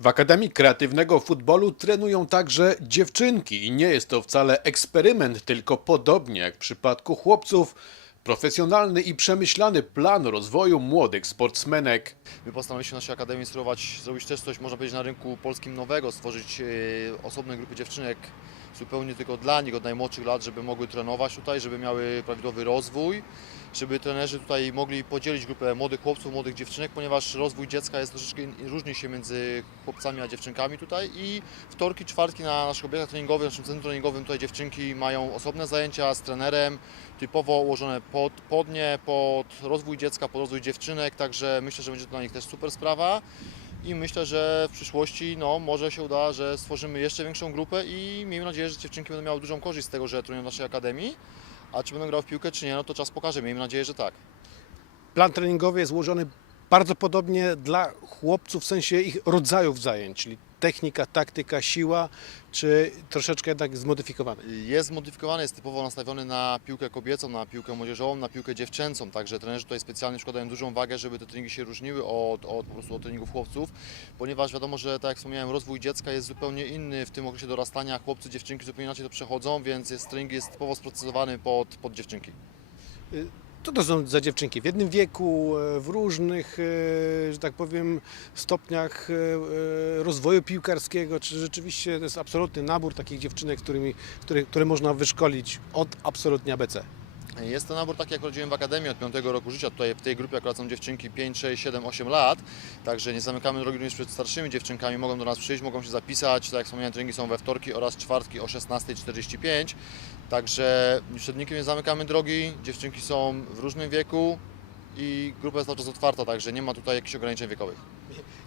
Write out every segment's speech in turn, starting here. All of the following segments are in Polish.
W Akademii Kreatywnego Futbolu trenują także dziewczynki i nie jest to wcale eksperyment, tylko podobnie jak w przypadku chłopców, profesjonalny i przemyślany plan rozwoju młodych sportsmenek. My postanowiliśmy w naszej akademii spróbować zrobić też coś, można powiedzieć, na rynku polskim nowego, stworzyć e, osobne grupy dziewczynek zupełnie tylko dla nich od najmłodszych lat, żeby mogły trenować tutaj, żeby miały prawidłowy rozwój, żeby trenerzy tutaj mogli podzielić grupę młodych chłopców, młodych dziewczynek, ponieważ rozwój dziecka jest troszeczkę różni się między chłopcami a dziewczynkami tutaj i wtorki, czwartki na naszych obiektach treningowych, naszym centrum treningowym tutaj dziewczynki mają osobne zajęcia z trenerem, typowo ułożone pod, pod nie, pod rozwój dziecka, pod rozwój dziewczynek, także myślę, że będzie to dla nich też super sprawa. I myślę, że w przyszłości no, może się uda, że stworzymy jeszcze większą grupę i miejmy nadzieję, że dziewczynki będą miały dużą korzyść z tego, że trenują w naszej akademii. A czy będą grały w piłkę, czy nie, no to czas pokaże. Miejmy nadzieję, że tak. Plan treningowy jest ułożony bardzo podobnie dla chłopców w sensie ich rodzajów zajęć, czyli technika, taktyka, siła, czy troszeczkę jednak zmodyfikowany. Jest zmodyfikowany, jest typowo nastawiony na piłkę kobiecą, na piłkę młodzieżową, na piłkę dziewczęcą, także trenerzy tutaj specjalnie przykładają dużą wagę, żeby te treningi się różniły od, od, po prostu od treningów chłopców, ponieważ wiadomo, że tak jak wspomniałem, rozwój dziecka jest zupełnie inny w tym okresie dorastania, chłopcy, dziewczynki zupełnie inaczej to przechodzą, więc jest, trening jest typowo sprecyzowany pod, pod dziewczynki. Co to są za dziewczynki? W jednym wieku, e, w różnych, e, że tak powiem, stopniach e, rozwoju piłkarskiego, czy rzeczywiście to jest absolutny nabór takich dziewczynek, którymi, które, które można wyszkolić od absolutnie ABC? Jest to nabór taki, jak rodziłem w Akademii od 5 roku życia. Tutaj w tej grupie akurat są dziewczynki 5, 6, 7, 8 lat. Także nie zamykamy drogi również przed starszymi dziewczynkami. Mogą do nas przyjść, mogą się zapisać. Tak jak wspomniałem, treningi są we wtorki oraz czwartki o 16.45. Także przed nikim nie zamykamy drogi. Dziewczynki są w różnym wieku i grupa jest cały czas otwarta, także nie ma tutaj jakichś ograniczeń wiekowych.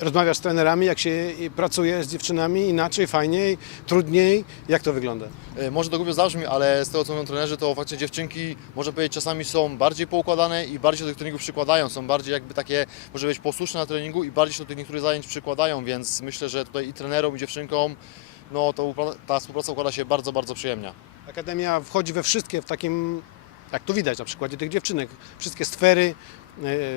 Rozmawiasz z trenerami, jak się pracuje z dziewczynami, inaczej, fajniej, trudniej, jak to wygląda? E, Może to głupio zabrzmi, ale z tego co mówią trenerzy, to faktycznie dziewczynki, można powiedzieć, czasami są bardziej poukładane i bardziej się do tych treningów przykładają. Są bardziej jakby takie, może być posłuszne na treningu i bardziej się do tych niektórych zajęć przykładają, więc myślę, że tutaj i trenerom, i dziewczynkom, no to ta współpraca układa się bardzo, bardzo przyjemnie. Akademia wchodzi we wszystkie w takim, jak to widać na przykładzie tych dziewczynek, wszystkie sfery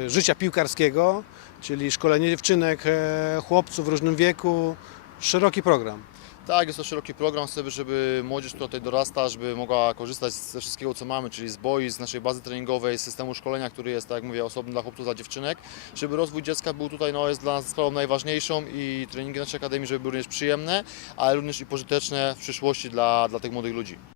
życia piłkarskiego, czyli szkolenie dziewczynek, e, chłopców w różnym wieku, szeroki program. Tak, jest to szeroki program, chcemy, żeby młodzież, która tutaj dorasta, żeby mogła korzystać ze wszystkiego, co mamy, czyli z boi, z naszej bazy treningowej, z systemu szkolenia, który jest, tak jak mówię, osobny dla chłopców, dla dziewczynek, żeby rozwój dziecka był tutaj, no, jest dla nas sprawą najważniejszą i treningi naszej akademii, żeby były również przyjemne, ale również i pożyteczne w przyszłości dla, dla tych młodych ludzi.